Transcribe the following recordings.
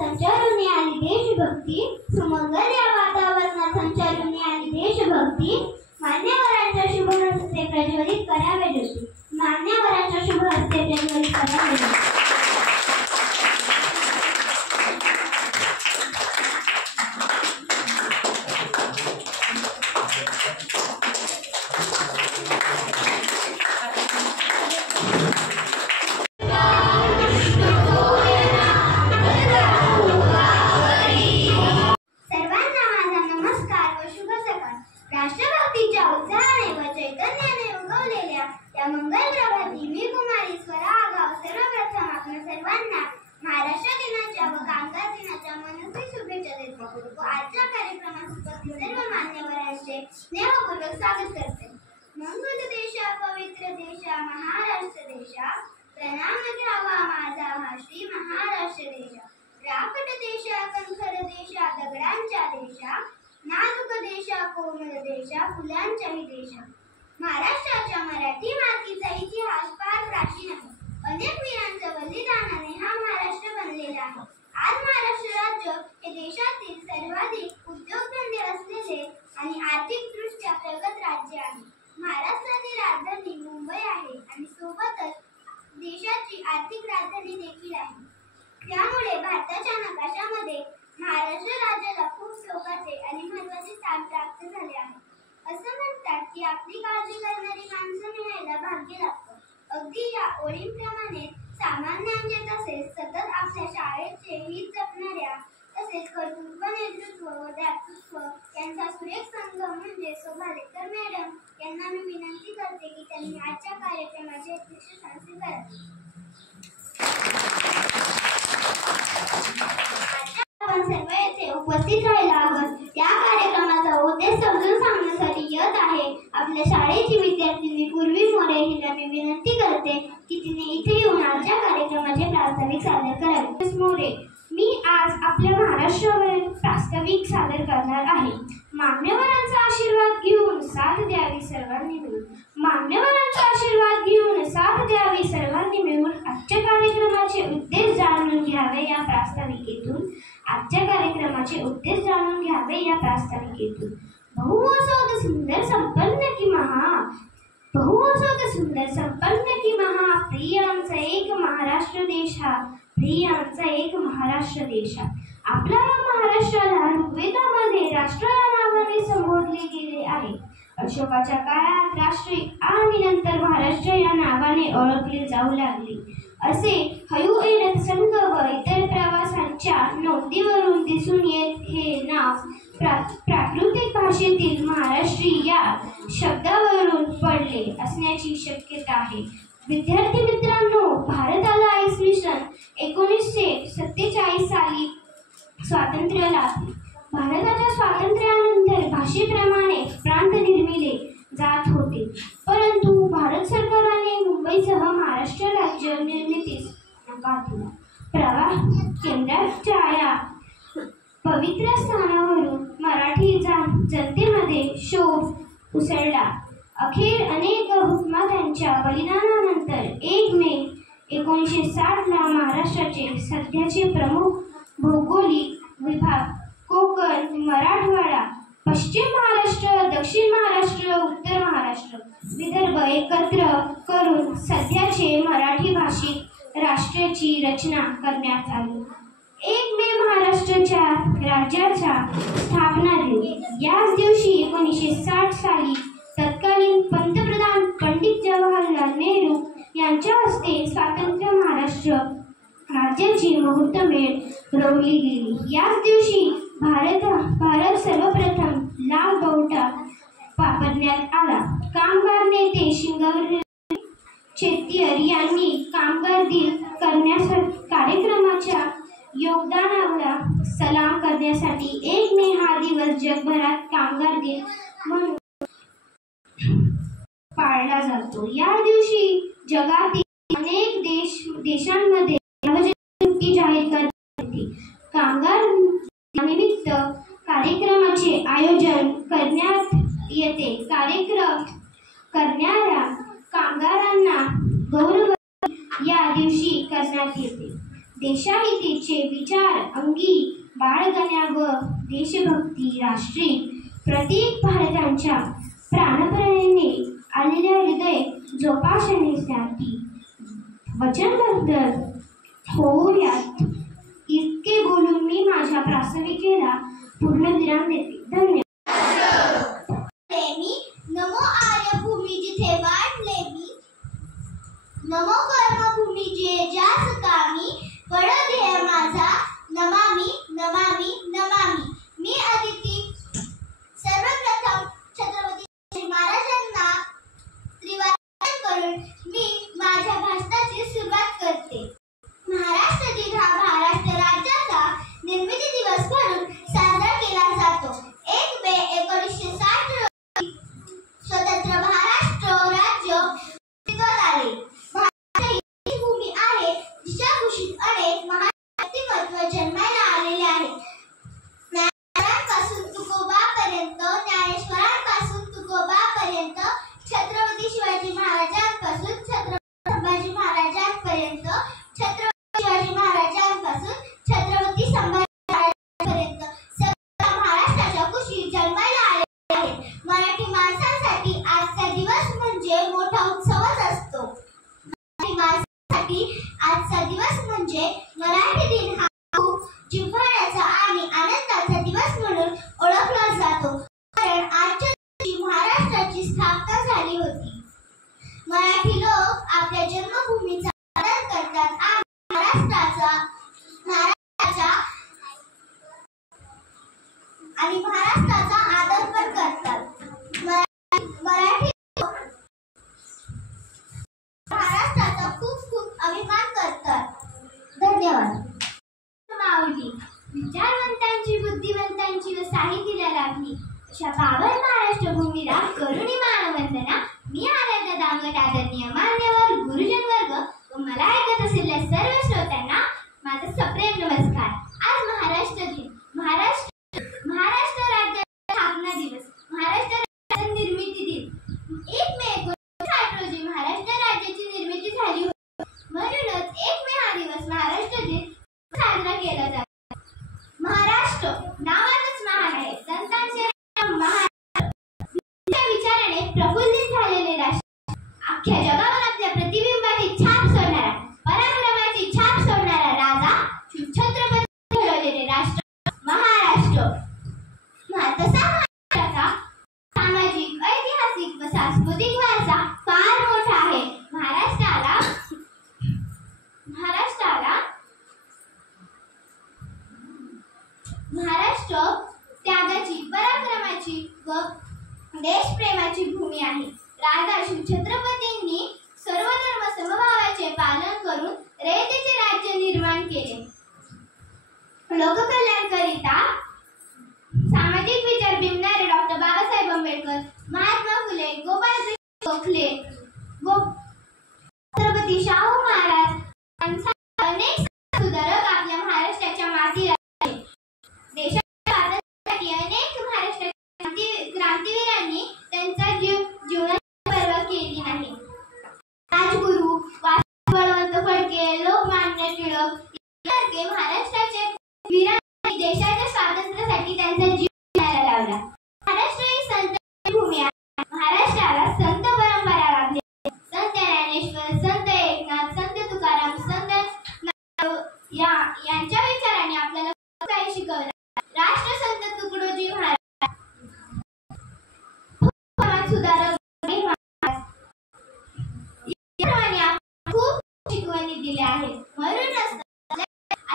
संचारून आली देशभक्ती, सुमंगल या वातावरणात संचारून आली देशभक्ती. मान्यवरांच्या शुभ हस्ते प्रज्वलित करावे ज्योती, मान्यवरांच्या शुभ हस्ते प्रज्वलित करावे ज्योती. राष्ट्रभक्तीच्या उत्साहाने व चैतन्याने उगवलेल्या या मंगल प्रभाती मी कुमारी स्वरा आगाव सर्वप्रथम आपल्या सर्वांना महाराष्ट्र दिनाच्या व कामगार दिनाच्या मनस्वी शुभेच्छा देतो व आजच्या कार्यक्रमात उपस्थित सर्व मान्यवरांचे स्नेहपूर्वक स्वागत करते. मंगल देशा पवित्र देशा महाराष्ट्र देशा, प्रणाम घ्यावा माझा हा श्री महाराष्ट्र देशा. रापट देशा कंखर देशा दगडांच्या देशा, नाजुक देशा कोमल देशा फुलांच्याही देशा. महाराष्ट्राच्या मराठी मातीचा इतिहास फार प्राचीन आहे. अनेक वीरांच्या बलिदानाने हा महाराष्ट्र बनलेला आहे. आज महाराष्ट्र राज्य हे देशातील सर्वाधिक उद्योगधंदे असलेले आणि आर्थिकदृष्ट्या प्रगत राज्य आहे. महाराष्ट्राची राजधानी मुंबई आहे आणि सोबतच देशाची आर्थिक राजधानी देखील आहे. त्यामुळे भारताच्या नकाशामध्ये महाराष्ट्र राज्याला खूप शोकाचे आणि महत्त्वाचे स्थान प्राप्त झाले आहे. असं म्हणतात की आपली काळजी करणारी माणसं मिळायला भाग्य लागतं. अगदी या ओळींप्रमाणे सामान्यांचे तसेच सतत आपल्या शाळेचे हित जपणाऱ्या तसेच कर्तृत्व नेतृत्व व दातृत्व यांचा सुरेख संघ म्हणजे शोभा लेकर मॅडम यांना मी विनंती करते की त्यांनी आजच्या कार्यक्रमाचे अध्यक्षस्थान स्वीकारावे. आपण सर्व येथे उपस्थित राहायला हवं. या कार्यक्रमाचा उद्देश समजून सांगण्यासाठी येत आहे. आपल्या शाळेची विद्यार्थिनी पूर्वी मोरे हिला मी विनंती करते की तिने इथे येऊन आजच्या कार्यक्रमाचे प्रास्ताविक सादर करावे. मोरे, मी आज आपल्या महाराष्ट्रावरील प्रास्ताविक सादर करणार आहे. मान्यवरांचा आशीर्वाद घेऊन साथ द्यावी सर्वांनी मिळून, मान्यवरांचा आशीर्वाद घेऊन साथ द्यावी सर्वांनी मिळून. आजच्या कार्यक्रमाचे उद्देश जाणून घ्यावे या प्रास्ताविकेतून, आजच्या कार्यक्रमाचे उद्देश जाणून घ्यावे या प्रास्ताविकेतून. बहु सुंदर संपन्न की महा, बहु सुंदर संपन्न की महा, प्रिय आमचा एक महाराष्ट्र देश हा, प्रिय आमचा एक महाराष्ट्र देश हा. आपल्या या महाराष्ट्राला ऋग्वेदामध्ये राष्ट्र या नावाने संबोधले गेले आहे. अशोकाच्या काळात राष्ट्र आणि नंतर महाराष्ट्र या नावाने ओळखले जाऊ लागले. असे हयूएन संघ व इतर प्रवासांच्या नोंदीवरून दिसून येत हे नाव प्राकृतिक भाषेतील महाराष्ट्री या शब्दावरून पडले असण्याची शक्यता आहे. विद्यार्थी मित्रांनो, भारताला इसवी सन 1947 साली स्वातंत्र्य लाभले. भारताच्या स्वातंत्र्यानंतर भाषेप्रमाणे प्रांत निर्मिले जात होते, परंतु भारत सरकारने मुंबईसह महाराष्ट्र राज्य निर्मितीस नकार दिला. केंद्राच्या या पवित्र स्थानावरून मराठी जनतेमध्ये शोभ उसळला. अखेर अनेक हुतात्म्यांच्या बलिदानानंतर 1 मे 1960 ला महाराष्ट्राचे सध्याचे प्रमुख भौगोलिक विभाग कोकण, मराठवाडा, पश्चिम महाराष्ट्र, दक्षिण महाराष्ट्र, उत्तर महाराष्ट्र, विदर्भ एकत्र करून सध्याचे मराठी भाषिक राष्ट्राची रचना करण्यात आली. 1 मे महाराष्ट्राच्या राज्याचा स्थापना दिन. याच दिवशी 1960 साली तत्कालीन पंतप्रधान पंडित जवाहरलाल नेहरू यांच्या हस्ते स्वतंत्र महाराष्ट्र राज्याची मुहूर्तमेढ रोवली गेली. याच दिवशी भारत सर्वप्रथम लाल बावटा वापरण्यात आला. कामगार नेते शिंगवरराव चेट्टीयर यांनी कामगार दिन कार्यक्रमाच्या योगदानाला सलाम करण्यासाठी 1 मे हा दिवस जगभरात कामगार दिन म्हणून पाळला जातो. या दिवशी जगातील अनेक देशांमध्ये सुट्टी जाहीर करण्यात येते. कामगार दिनानिमित्त कार्यक्रमाचे आयोजन करण्यात येते. कार्यक्रम करणाऱ्या कामगारांना गौरव या दिवशी करण्यात येते. देशाहितेचे विचार अंगी बाळगण्या व देशभक्ती राष्ट्रीय प्रत्येक भारताच्या प्राणपणाने आलेल्या हृदय जोपासण्यासाठी वचनबद्ध होऊयात. इतके बोलून मी माझ्या प्रास्ताविकेला पूर्णविराम देते. धन्यवाद. नमो आर्यभूमी जिथे वाढले मी, नमो कर्मभूमी जे ज्यास कामी, पडध्येय माझा नमामि नमामि नमामि. मी अदिती सर्वप्रथम छत्रपती शिवाजी महाराजांना त्रिवादन करून मी माझ्या भाषणाची सुरुवात करते. महाराष्ट्र दिन हा महाराष्ट्र राज्याचा निर्मिती दिवस म्हणून साजरा केला जातो. 1 मे 1960 रोजी स्वतंत्र महाराष्ट्र राज्य अस्तित्वात आले. महाराष्ट्र ही भूमी आहे जिच्या कुशीत अनेक महान व्यक्तिमत्व जन्माला आलेले आहेत. ज्ञानेश्वरांपासून तुकोबापर्यंत, छत्रपती शिवाजी महाराजांपासून छत्रपती संभाजी महाराजांपर्यंत, छत्रपती शिवाजी महाराजांपासून छत्रपती संभाजी महाराजांपर्यंत सगळ्या महाराष्ट्राच्या कुशीत जन्माला आले आहेत. मराठी माणसांसाठी आजचा दिवस म्हणजे मोठा उत्सवच असतो. मराठी माणसांसाठी आजचा दिवस म्हणजे मराठी दिन हा खूप जिव्हाळ्याचा आणि आनंदाचा दिवस म्हणून ओळखला जातो. कारण आजच्या दिवशी महाराष्ट्राची स्थापना झाली होती. मराठी लोक आपल्या जन्मभूमीचा आदर करतात आणि महाराष्ट्राचा आदर पण करतात. मराठी लोक महाराष्ट्राचा खूप खूप अभिमान करतात. धन्यवाद. माऊली विचारवंतांची, बुद्धिवंतांची व साहित्याला लाभली अशा पावन महाराष्ट्र भूमीला करुणी मानवंदना. मी आराध्य दांगट आदरणीय मान्यवर गुरुजन वर्ग व मला ऐकत असलेल्या सर्व श्रोत्यांना माझा सप्रेम नमस्कार. आज महाराष्ट्र दिन, महाराष्ट्र राज्याचा स्थापना दिवस, महाराष्ट्र राज्याचा निर्मिती दिन. 1 मे 1960 रोजी महाराष्ट्र राज्याची निर्मिती झाली होती. म्हणूनच 1 मे हा दिवस महाराष्ट्र दिन साजरा केला जातो. महाराष्ट्र नावातच महान आहे. संतांचे महाराष्ट्र विचाराने प्रफुल्लित झालेले राष्ट्र, अख्ख्या जगावर आपल्या प्रतिबिंबाची छाप सोडणारा, पराक्रमाची छाप सोडणारा राजा छत्रपती घडवलेले राष्ट्र महाराष्ट्र. तसा महाराष्ट्राचा सामाजिक, ऐतिहासिक व सांस्कृतिक वारसा फार मोठा आहे. महाराष्ट्र त्यागाची, पराक्रमाची व देशप्रेमाची भूमी आहे. राजा छत्रपतींनी सर्व धर्म समभावाचे पालन करून रयतेचे राज्य निर्माण केले. लोककल्याणकरिता सामाजिक विचार बिंबणारे डॉक्टर बाबासाहेब आंबेडकर, महात्मा फुले, गोपाळ गोखले, छत्रपती शाहू महाराज अनेक सुधारक आपल्या महाराष्ट्राच्या मातीला देशाच्या स्वातंत्र्यासाठी अनेक महाराष्ट्राच्या क्रांतिवीरांनी त्यांचा जीवनाची पर्वा केली नाही. राजगुरू बळवंत फडके, लोकमान्य टिळक यासारखे महाराष्ट्राचे वीरांनी देशाच्या स्वातंत्र्यासाठी त्यांचा जीव द्यायला लावला. महाराष्ट्र ही संत भूमी आहे. महाराष्ट्राला संत परंपरा लाभली. संत ज्ञानेश्वर, संत एकनाथ, संत तुकाराम, संत यांच्या विचारांनी आपल्याला काही शिकवलं. राष्ट्रसंत तुकडोजी महाराज, सुधारक खूप शिकवणी दिल्या आहेत. म्हणूनच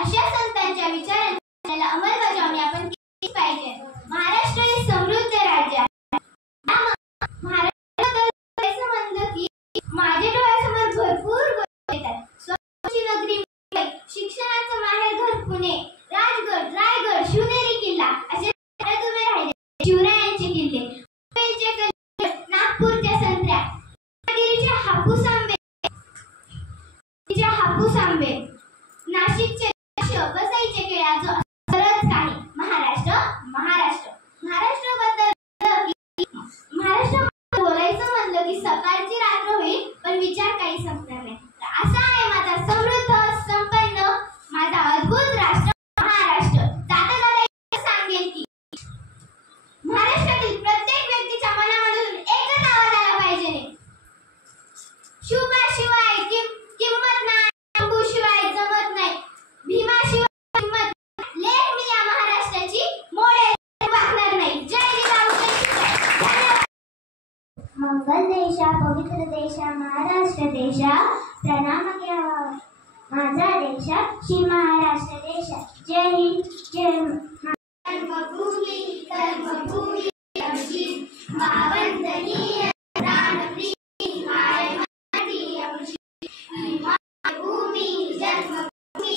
अशा संतांच्या विचारांची अंमलबजावणी आपण केली पाहिजे. महाराष्ट्र हे समृद्ध राज्य आहे. महाराष्ट्राबद्दल म्हणलं की माझ्या डोळ्यासमोर भरपूर गोष्टी येतात. स्वतःची नगरी मुंबई, शिक्षणाचं माहेरघर पुणे, राजगड, रायगड, शिवनेरी किल्ला असे उभे राहिले. शिवरायांचे किल्ले, नागपूरच्या संत्र्या, हापूस आंबे, नाशिकचे वसईचे केळ्याचं बरंच काही. महाराष्ट्राबद्दल बोलायचं म्हणलं की सकाळची रात्र होईल पण विचार काही संपणार नाही. असा आहे माझा समृद्ध, संपन्न माझ्या महाराष्ट्र देशा प्रणाम घ्यावा माझा देश श्री महाराष्ट्र देश जय हिंद जय कर्मभूमी आमची मावंतनीय प्राणप्रिय मायमाती आमची मातृभूमी जन्मभूमी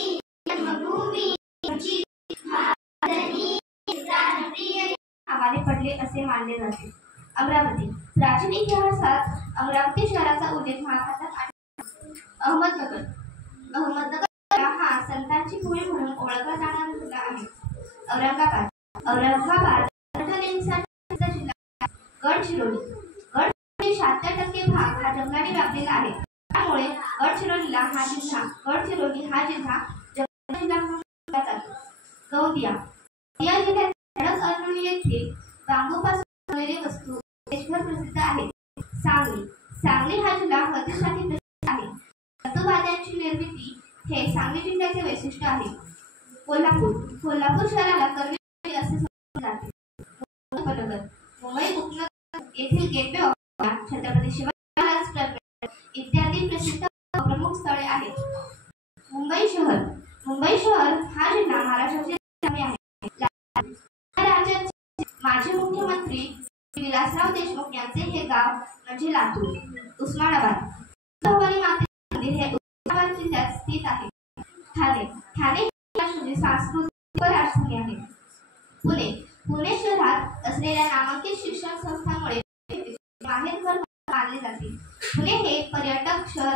आमची मावंतनीय प्राणप्रिय नावाने पडले असे मानले जाते। अमरावती प्राचीन इतिहासात अमरावती शहराचा उल्लेख महाभारतात अहमदनगर हा संतांची भूमी म्हणून ओळखला जाणारा जिल्हा आहे। औरंगाबाद जिल्हा गडचिरोली 76% भाग हा जंगलाने व्यापलेला आहे। त्यामुळे गडचिरोली हा जिल्हा जंगल जिल्हा म्हणून ओळखला जातो। गोंदिया जिल्ह्यात खडक अर्जुनी येथील बांबूपासून बनवलेली वस्तू देशभर प्रसिद्ध आहे। सांगली हा जिल्हा हळदीसाठी प्रसिद्ध आहे। धातुवाद्यांची निर्मिती हे सांगली जिल्ह्याचे वैशिष्ट्य आहे। कोल्हापूर शहराला कर्वे असे संबोधले जाते। मुंबई उपनगर येथील gateway of India, Chhatrapati Shivaji Maharaj terminal इत्यादी प्रसिद्ध प्रमुख स्थळे आहेत। मुंबई शहर हा जिल्हा महाराष्ट्राची राजधानी आहे। राज्याचे माजी मुख्यमंत्री विलासराव देशमुख यांचे हे गाव म्हणजे लातूर। उस्मानाबाद भवानी माते मंदिर हे उस्मानाबाद जिल्ह्यात स्थित आहे। ठाणे महाराष्ट्राची सांस्कृतिक राजधानी आहे। पुणे शहरात असलेल्या नामांकित शिक्षण संस्थांमुळे माहेरघर मानले जाते। पुणे हे पर्यटक शहर।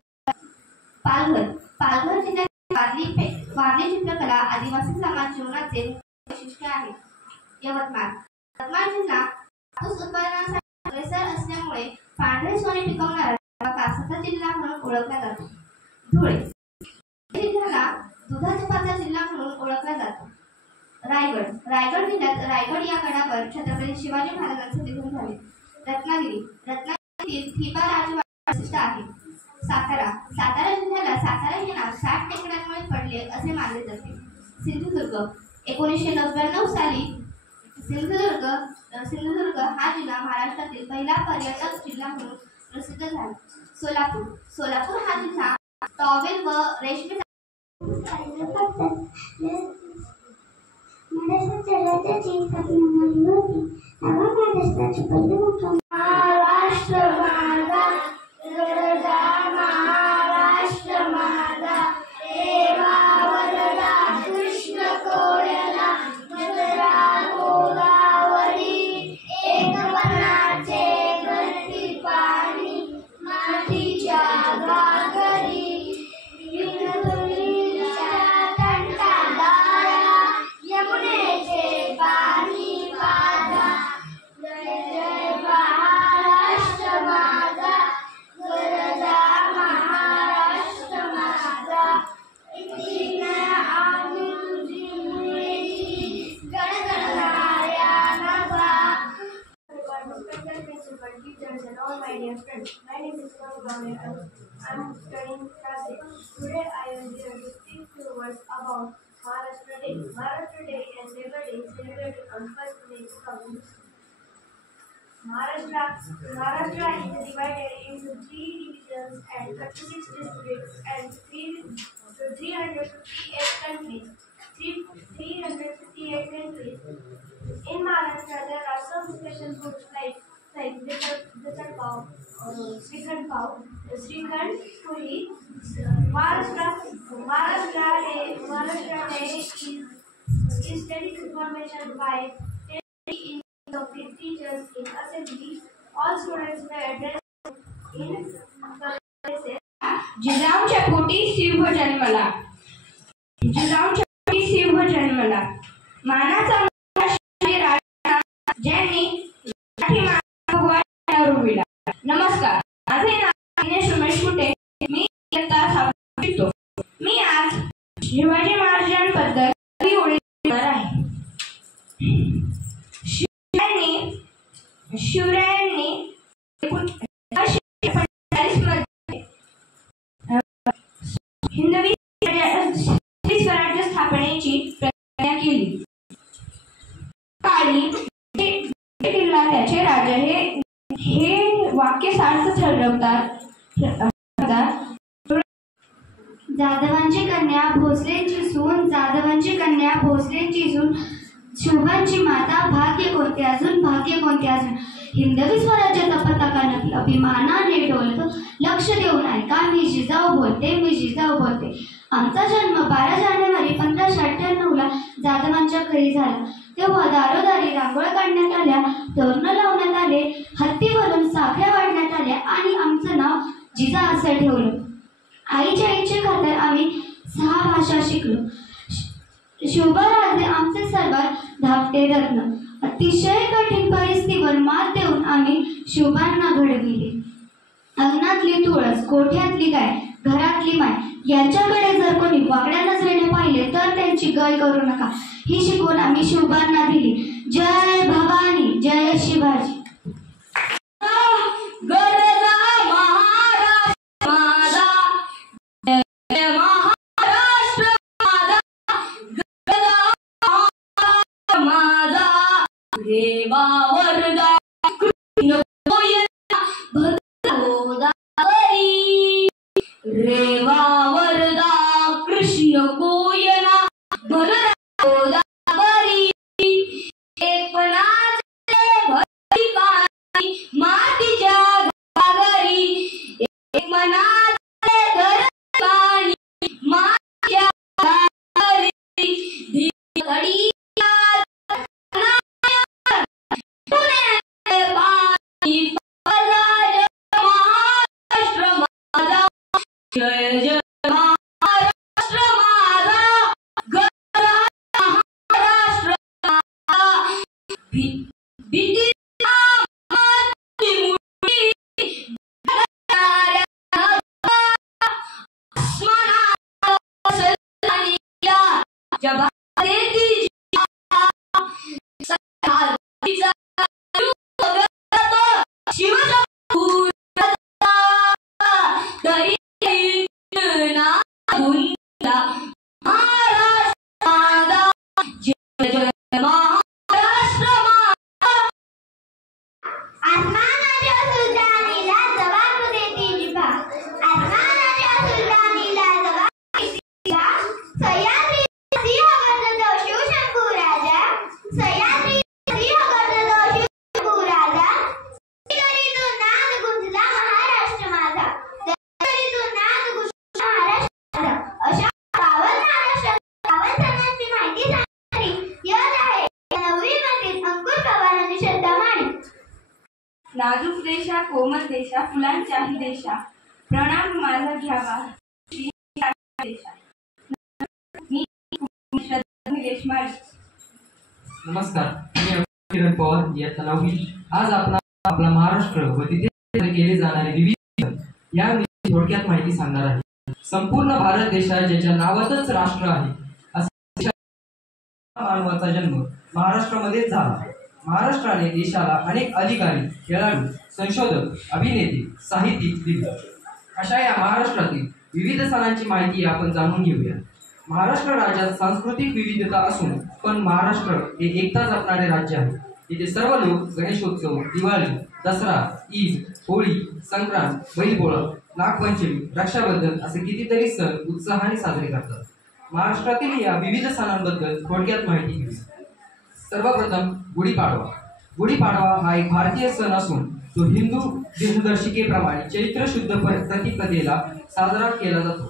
पालघर जिल्ह्यात वारली चित्रकला आदिवासी समाज जीवनाचे वैशिष्ट्य आहे। यवतमाळ जिल्हा कापूस उत्पादनासाठी अग्रेसर असल्यामुळे पांढरे सोने पिकवणारा कापसाचा जिल्हा म्हणून ओळखला जातो। धुळे जिल्ह्याला दुधाचा जिल्हा म्हणून ओळखला जातो। रायगड जिल्ह्यात रायगड या गडावर छत्रपती शिवाजी महाराजांचे निधन झाले। रत्नागिरीतील थिबा राजवाडा प्रसिद्ध आहे। सातारा जिल्ह्याला सातारा हे नाव 60 टेकड्यांमुळे पडले असे मानले जाते। सिंधुदुर्ग 1999 साली सिंधुदुर्ग हा जिल्हा महाराष्ट्रातील पहिला पर्यटक जिल्हा म्हणून प्रसिद्ध झाला। सोलापूर हा जिल्हा टॉवेल व रेशमी my dear friends. My name is Gauri. I am studying class 6. Today I am here to speak few words about Maharashtra Day. Maharashtra Day is Labor Day celebrated on 1st May 2000. Maharashtra is divided into 3 divisions and 36 districts and 358 countries. 358 countries. In Maharashtra, there are some special foods like Dasar Pav, Srikhand Pav, Srikhand Puri. Maharashtra Day is studied information by of the teachers in assembly. All students may address in classes. जिजाऊच्या पोटी शिव जन्मला, जिजाऊच्या पोटी शिव जन्मला, मानाचा ज्यांनी रुविला. नमस्कार, माझे नाव दिनेश रमेश कुटे. मी इयत्ता 6वी शिकतो. मी आज शिवाजी महाराजांबद्दल काही ओळी देणार आहे. शिवरायांनी 1945 मध्ये हिंदवी स्वराज्य स्थापनेची प्रतिज्ञा केली. काळी किल्ला त्याचे राजा हे वाक्य सार्थ ठरवतात. जाधवांची कन्या भोसलेंची सून, जाधवांची कन्या भोसलेंची सून, शोभांची माता, भाग्य कोणते अजून, भाग्य कोणते अजून. हिंदवी स्वराज्याचा पताका अभिमानाने डोलतो. लक्ष देऊन ऐका, मी जिजाऊ बोलते, मी जिजाऊ बोलते. आमचा जन्म 12 जानेवारी 1598ला जाधवांच्या घरी झाला. तेव्हा दारोदारी रांगोळ्या काढण्यात आल्या, तोरण लावण्यात आले, हत्तीवरून साखळ्या वाढण्यात आल्या आणि आमचं नाव जिजा असं ठेवलं. आईच्या इच्छेखातर आम्ही 6 भाषा शिकलो. शोभाराजे आमचे सर्वात धाकटे रत्न. अतिशय कठीण परिस्थितीवर मात देऊन आम्ही शोभांना घडविले. अंगणातली तुळस, कोठ्यातली गाय, घरातली माय यांच्याकडे जर कोणी वाकड्या नजरेने पाहिले तर त्यांची गय करू नका, ही शिकवण आम्ही शोभांना दिली. जय भवानी, जय शिवाजी. रेवा वरदा कृष्ण कोयना भरदा गोदावरी. एकपणाचे भरती पाणी मातीच्या घागरी. एक मनाचे धरती पाणी मातीच्या घागरी. धीरघडी जय जय महाराष्ट्र माझा, महाराष्ट्र माझा. भीती आसमानाच्या सुलतानीला जवाब देती जिभा. आसमानाच्या सुलतानीला जवाब देती जिभा. सह्याद्री सिंहगड तो शिवशंभू राजा. सह्याद्री सिंहगड तो शिवशंभू राजा. दरीतून नाद गुंजला महाराष्ट्र माझा. दरीतून नाद गुंजला महाराष्ट्र माझा. अशा 52 महाराष्ट्रात 52 सणांची माहिती सांगणारी यश आहे 9वी मधील अंकुर पवारांची श्रद्धा माने. नाजूक देशा, कोमल देशा, फुलांच्याही देशा, प्रणाम माझा घ्यावा श्री देशा. मी श्रद्धा निलेश माळी. नमस्कार, मी किरण पवार, इयत्ता 9वी. आज आपला महाराष्ट्र व तिथे केले जाणारे विविध सण या थोडक्यात माहिती सांगणार आहे. संपूर्ण भारत देशात ज्याच्या नावातच राष्ट्र आहे असा मानवाचा जन्म महाराष्ट्रामध्ये झाला. महाराष्ट्राने देशाला अनेक अधिकारी, खेळाडू, संशोधक, अभिनेते, साहित्यिक दिले. अशा या महाराष्ट्रातील विविध सणांची माहिती आपण जाणून घेऊया. महाराष्ट्र राज्यात सांस्कृतिक विविधता असून पण महाराष्ट्र हे एकता जपणारे राज्य आहे. इथे सर्व लोक गणेशोत्सव, दिवाळी, दसरा, ईद, होळी, संक्रांत, बैलपोळा, नागपंचमी, रक्षाबंधन असे कितीतरी सण उत्साहाने साजरे करतात. महाराष्ट्रातील या विविध सणांबद्दल थोडक्यात माहिती घेऊया. सर्वप्रथम गुढीपाडवा. गुढीपाडवा हा एक भारतीय सण असून तो हिंदू दिनदर्शिकेप्रमाणे चैत्र शुद्ध प्रतिपदेला साजरा केला जातो.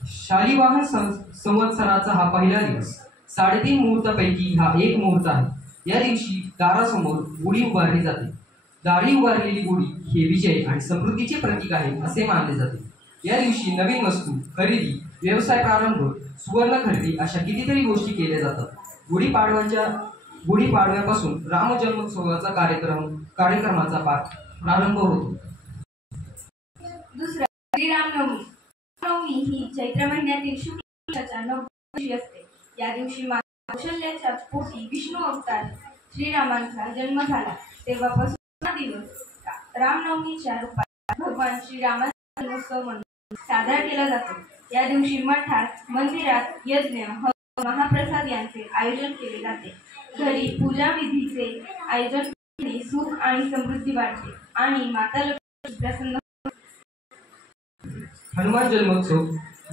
शालिवाहन संवत्सराचा हा पहिला दिवस. 3.5 मुहूर्तापैकी हा एक मुहूर्त आहे. या दिवशी दारासमोर गुढी उभारली जाते. दारी उभारलेली गुढी हे विजय आणि समृद्धीचे प्रतीक आहे असे मानले जाते. या दिवशी नवीन वस्तू खरेदी, व्यवसाय प्रारंभ, सुवर्ण खरेदी अशा कितीतरी गोष्टी केल्या जातात. गुढीपाडव्यापासून राम जन्मोत्सवाचा कार्यक्रमाचा प्रारंभ होतो. दुसरा श्रीरामनवमी. नवमी ही चैत्र महिन्यातील शुक्ल पक्षाच्या 9व्या दिवशी असते. या दिवशी माता कौशल्याच्या पोटी विष्णू अवतार श्रीरामांचा जन्म झाला. तेव्हापासून हा दिवस रामनवमीच्या रूपात भगवान श्रीरामांचा जन्मोत्सव म्हणून साजरा केला जातो. या दिवशी मठात, मंदिरात यज्ञ, महाप्रसाद यांचे आयोजन केले जाते. घरी पूजा विधीचे आयोजन केल्याने सुख आणि समृद्धी वाढते आणि माता लक्ष्मी प्रसन्न. हनुमान जन्मोत्सव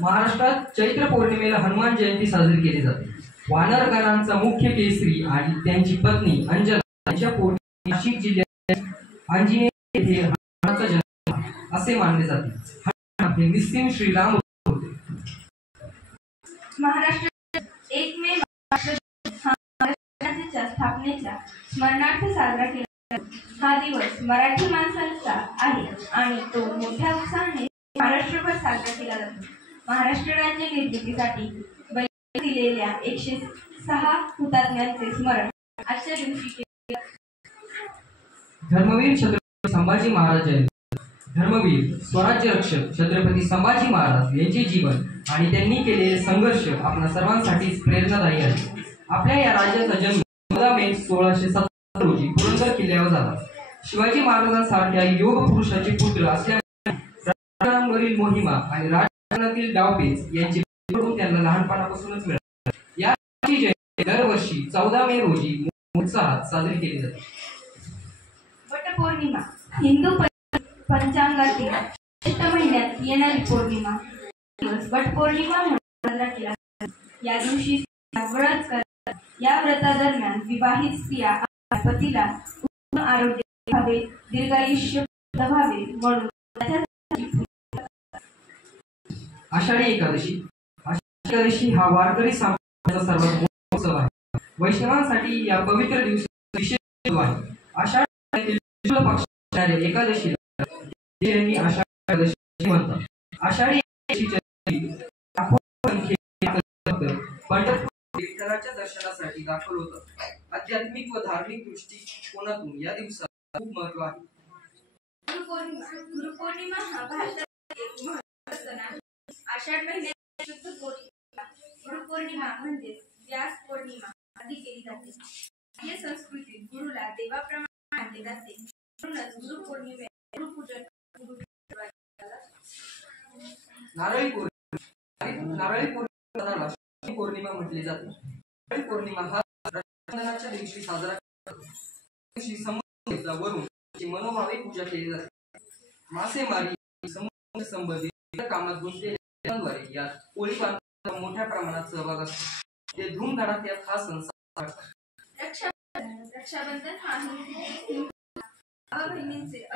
महाराष्ट्रात चैत्र पौर्णिमेला हनुमान जयंती साजरी केली जाते. वानरगणांचा मुख्य केसरी आणि त्यांची पत्नी अंजला यांच्या पोटी नाशिक जिल्ह्यात अंजनी येथे हनुमानाचा जन्म झाला असे मानले जाते. हनुमान हे निस्सिम श्रीराम होते. महाराष्ट्रात 1 मे हा महाराष्ट्राच्या स्थापनेच्या स्मरणार्थ साजरा केला जातो. हा दिवस मराठी माणसांचा आहे आणि तो मोठ्या उत्साहाने महाराष्ट्रभर साजरा केला जातो. महाराष्ट्र राज्य निर्मितीसाठी बलिदान दिलेल्या 106 हुतात्म्यांचे स्मरण आजच्या दिवशी केले जाते. धर्मवीर छत्रपती संभाजी महाराज जयंती. धर्मवीर स्वराज्य रक्षक छत्रपती संभाजी महाराज यांचे जीवन आणि त्यांनी केलेले संघर्ष आपल्या सर्वांसाठीच प्रेरणादायी आहे. आपल्या या राज्याचा जन्म 14 मे 1670 रोजी पुरंदर किल्ल्यावर झाला. शिवाजी महाराजांसारख्या योग पुरुषाचे पुत्र असल्यामुळे राजकारणावरील मोहिमा आणि राजकारणातील डावपेच यांची त्यांना लहानपणापासूनच मिळाली. या जयंती दरवर्षी 14 मे रोजी उत्साहात साजरी केली जाते. वटपौर्णिमा हिंदू पंचांगातील ज्येष्ठ महिन्यात येणारी पौर्णिमा दिवस वटपौर्णिमा म्हणून साजरा केला जातो. या दिवशी व्रत करतात. या व्रतादरम्यान विवाहित स्त्रिया आपल्या पतीला उत्तम आरोग्य व्हावे, दीर्घायुष्य व्हावे म्हणून आषाढी एकादशी. आषाढी एकादशी हा वारकरी समाजाचा सर्वात मोठा उत्सव आहे. वैष्णवांसाठी या पवित्र दिवसाचा विशेष महत्त्व आहे. आषाढ महिन्यातील शुक्ल पक्षाच्या एकादशीला देवांनी आषाढी एकादशी म्हणतात. आषाढी एकादशीच्या लाखो संख्येने पंढरपूर विठ्ठलाच्या दर्शनासाठी दाखल होतात. आध्यात्मिक व धार्मिक दृष्टिकोनातून या दिवसाला खूप महत्त्व आहे. गुरुपौर्णिमा हा भारतातील एक महत्त्वाचा सण आहे. आषाढ महिन्यात शुद्ध पौर्णिमा गुरुपौर्णिमा म्हणजे व्यास पौर्णिमा आदी केली जाते. या संस्कृतीत गुरुला देवाप्रमाणे मानले जाते. म्हणूनच गुरुपौर्णिमेला गुरुपूजन नारळी पौर्णिमा म्हटली जाते. नारळी पौर्णिमा हा रक्षाबंधनाच्या दिवशी साजरा करतात. दिवशी समुद्राच्या वरून मनोभावे पूजा केली जाते. मासेमारी समुद्र संबंधित कामात गुंतलेल्या यात कोळी बांधवांचा मोठ्या प्रमाणात सहभाग असतो. ते धूमधडाक्यात हा सण साजरा करतात. रक्षाबंधन हा हिंदू बहिणींचे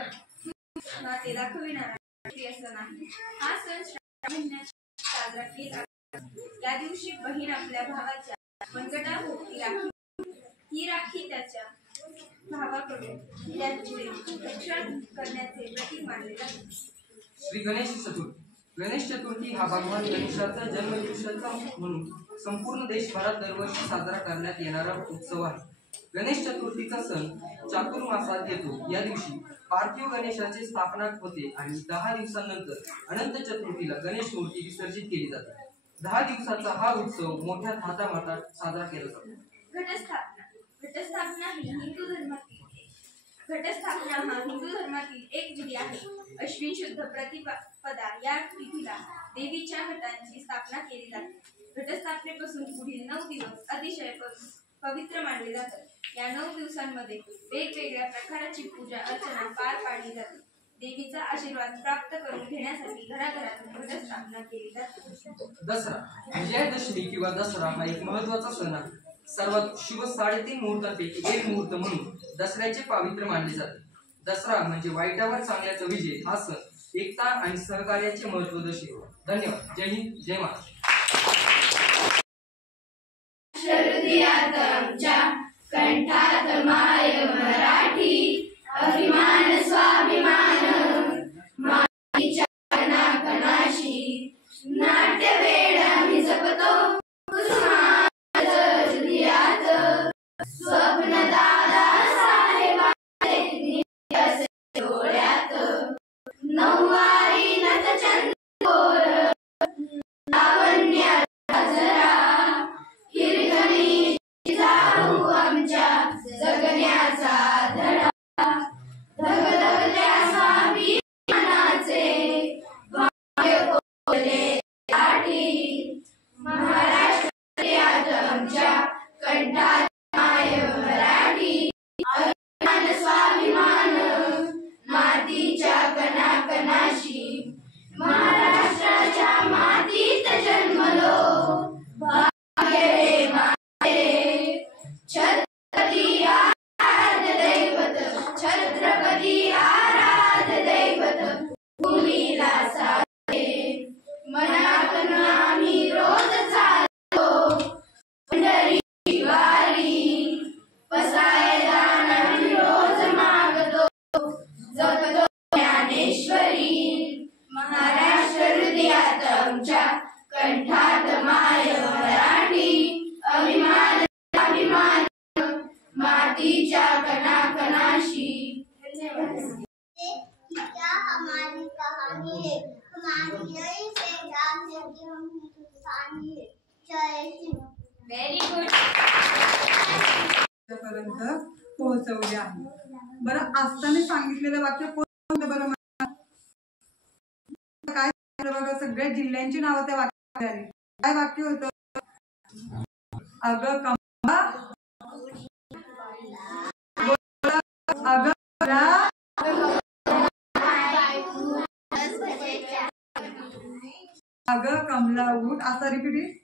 नाते दाखविणारा राष्ट्रीय सण आहे. हा सण श्रावण महिन्यात साजरा केला जातो. या दिवशी बहीण आपल्या भावाच्या मनगटाभोवती ही राखी त्याच्या भावाकडून त्याचे रक्षण करण्याचे प्रतीक मानले जाते. श्री गणेश चतुर्थी. गणेश चतुर्थी हा भगवान गणेशाचा जन्मदिवसाचा म्हणून संपूर्ण देशभरात दरवर्षी साजरा करण्यात येणारा उत्सव आहे. गणेश चतुर्थीचा सण चातुर्मासात येतो. या दिवशी पार्थिव गणेशाची स्थापना होते आणि 10 दिवसांनंतर अनंत चतुर्थीला गणेश मूर्ती विसर्जित केली जाते. 10 दिवसाचा हा उत्सव मोठ्या थाटामाटात साजरा केला जातो. घटस्थापना हा हिंदू धर्मातील एक विधी आहे. अश्विन शुद्ध प्रतिपदा या तिथीला देवीच्या घटांची स्थापना केली जाते. घटस्थापनेपासून पुढील 9 दिवस अतिशय पवित्र मानले जातात. या 9 दिवसांमध्ये वेगवेगळ्या प्रकारची पूजा अर्चना पार पाडली जाते. देवीचा आशीर्वाद प्राप्त करून घेण्यासाठी घराघरातून घटस्थापना केली जाते. दसरा. विजयादशमी किंवा दसरा हा एक महत्त्वाचा सण आहे. सर्वात शुभ 3.5 मुहूर्तांपैकी एक मुहूर्त म्हणून दसऱ्याचे पावित्र्य मानले जाते. दसरा म्हणजे वाईटावर चांगल्याचा विजय. हा सण एकता आणि सहकार्याचे महत्त्व दर्शवतो. धन्यवाद. जय हिंद, जय महाराष्ट्र. कंठात माय मराठी अभिमान स्वाभिमान मातीच्या कणाकणाशी नाट्य वेड आम्ही जपतो हृदयात स्वप्न दादा साहेबांचे डोळ्यात नऊवारी नतचंद्र लावण्य जरा हिरकणी जाऊ आमच्या जगण्याचा धडा धगधगल्या स्वाभिमानाचे वाद्य कोले लाठी महाराष्ट्रात आमच्या कंठात माय मराठी अभिमान स्वाभिमान मातीच्या कणाकणाशी महाराष्ट्र आमच्या कंठात माय मराठी, अभिमान अभिमान मातीच्या कणाकणाशी. क्या हमारी कहानी है, हमारी यही से जान है कि हम हिंदुस्तानी है. जय हिंद. Very good. पर्यंत पोहोचवले आहे. बरं, असताना सांगितलेलं वाक्य कोणतं बरं? काय बघा, सगळ्या जिल्ह्यांची नावं त्या वाक्यात आली. काय वाक्य होतं? अगं कमला, अगं अगं कमला उठ, असा रिपीट.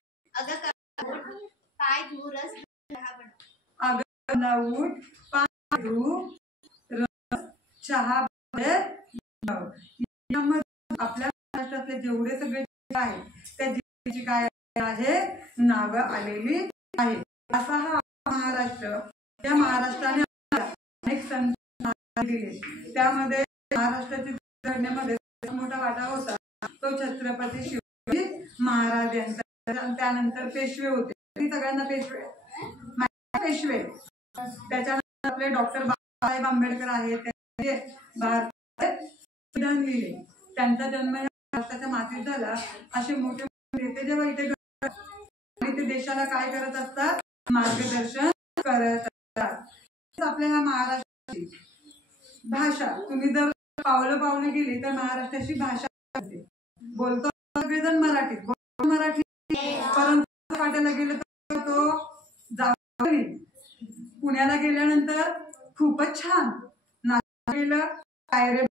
पाय धुरस अगं कमला उठ, पाय धु, रस चहा आपल्या महाराष्ट्रातले जेवढे सगळे आहेत त्या जिल्ह्याची काय आहे नावं आलेली आहे. असा हा महाराष्ट्र. त्या महाराष्ट्राने अनेक संत दिले. त्यामध्ये महाराष्ट्राच्या घडण्यामध्ये मोठा वाटा होता तो छत्रपती शिवाजी महाराज यांचा. त्यानंतर पेशवे होते. सगळ्यांना पेशवे. त्याच्यानंतर आपले डॉक्टर बाबासाहेब आंबेडकर आहेत. त्यांचे भारतात संविधान लिहिले. त्यांचा जन्म या भारताच्या मातीत झाला. असे मोठे नेते जेव्हा इथे आणि ते देशाला काय करत असतात? मार्गदर्शन करत असतात. आपल्या ह्या महाराष्ट्राची भाषा तुम्ही जर पावलं गेली तर महाराष्ट्राची भाषा बोलतो सगळेजण मराठीत, मराठी. परंतु वाट्याला गेलं तर तो जावळी. पुण्याला गेल्यानंतर खूपच छान नाशिक गेलं आयरे,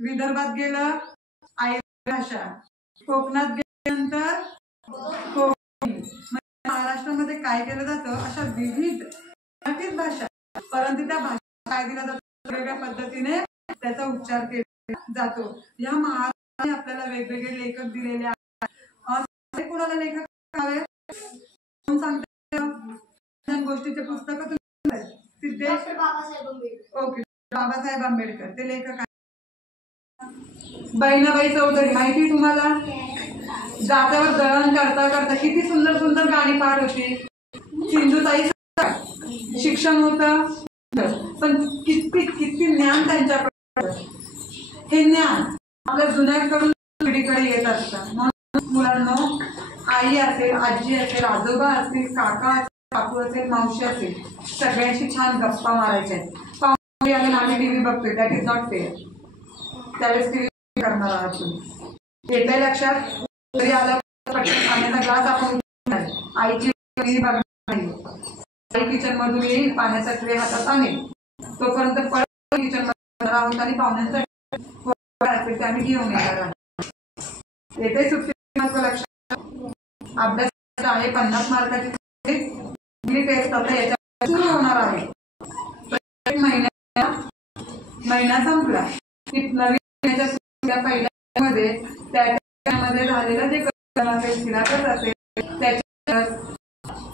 विदर्भात गेलं आयरे भाषा, कोकणात गेल्यानंतर कोकणी. महाराष्ट्रामध्ये काय केलं जातं? अशा विविध मराठीच भाषा, परंतु त्या भाषा काय दिला जातो? वेगवेगळ्या पद्धतीने त्याचा उच्चार केला जातो. या महाराष्ट्राने आपल्याला वेगवेगळे लेखक दिलेले आहेत. कोणाला लेखक हवे कोण सांगते? गोष्टीचे पुस्तक तुम्ही सिद्धेश बाबासाहेब आंबेडकर. ओके, बाबासाहेब आंबेडकर ते लेखक आहेत. बहिणाबाई चौधरी माहिती तुम्हाला? जात्यावर दळण करता करता किती सुंदर सुंदर गाणी पाठ होती. सिंधुताई शिक्षण होतं पण किती ज्ञान त्यांच्याकडे. हे ज्ञान आपल्या जुन्याकडून पिढीकडे येत असतं. म्हणून मुलांनो, आई असेल, आजी असेल, आजोबा असतील, काका असेल, काकू असेल, मावशी असेल, सगळ्यांशी छान गप्पा मारायच्या. पाहुणे आले आम्ही टीव्ही बघतोय, दॅट इज नॉट फेअर. त्यावेळेस टीव्ही करणार आहात तुम्ही. येत्या लक्षात तरी आला पाण्याचा ग्लास आपण आईची बघणार नाही. आई किचन मधून येईल, पाण्याचा ट्रे हातात आणेल, तोपर्यंत परत किचन मध्ये राहून आणि पाहुण्यांचा असेल ते आम्ही घेऊन येणार आहोत. येते सुट्टी लक्षात. अभ्यास आहे 50 मार्काची टेस्ट आता याच्या सुरू होणार आहे. प्रत्येक महिना संपला की नवीन महिन्याच्या सुट्ट्या पहिल्यामध्ये त्यामध्ये झालेलं जे असेल सिलेबस असेल त्याच्या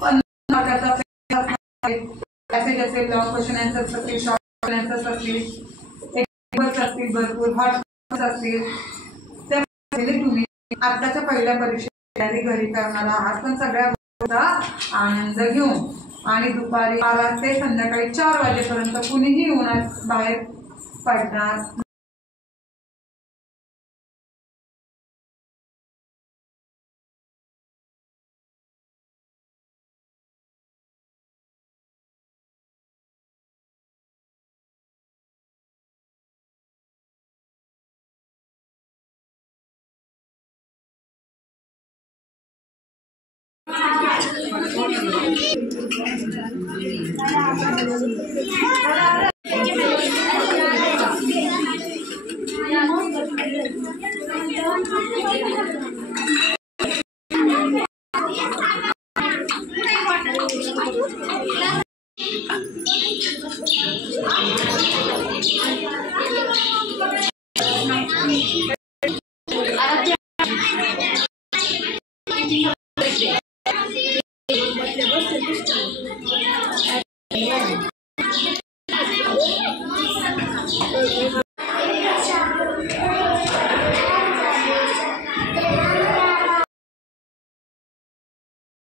50 मार्काचा पॅसेज असेल, लॉंग क्वेश्चन आन्सर्स असतील, शॉर्ट क्वेश्चन आन्सर्स असतील, एक्झाम्पल्स असतील, भरपूर हॉट असतील. त्या तुम्ही आताच्या पहिल्या परीक्षेची तयारी घरी करणार आहात. पण सगळ्या गोष्टींचा आनंद घेऊन आणि दुपारी 12 ते संध्याकाळी 4 वाजेपर्यंत कुणीही उन्हात बाहेर पडणार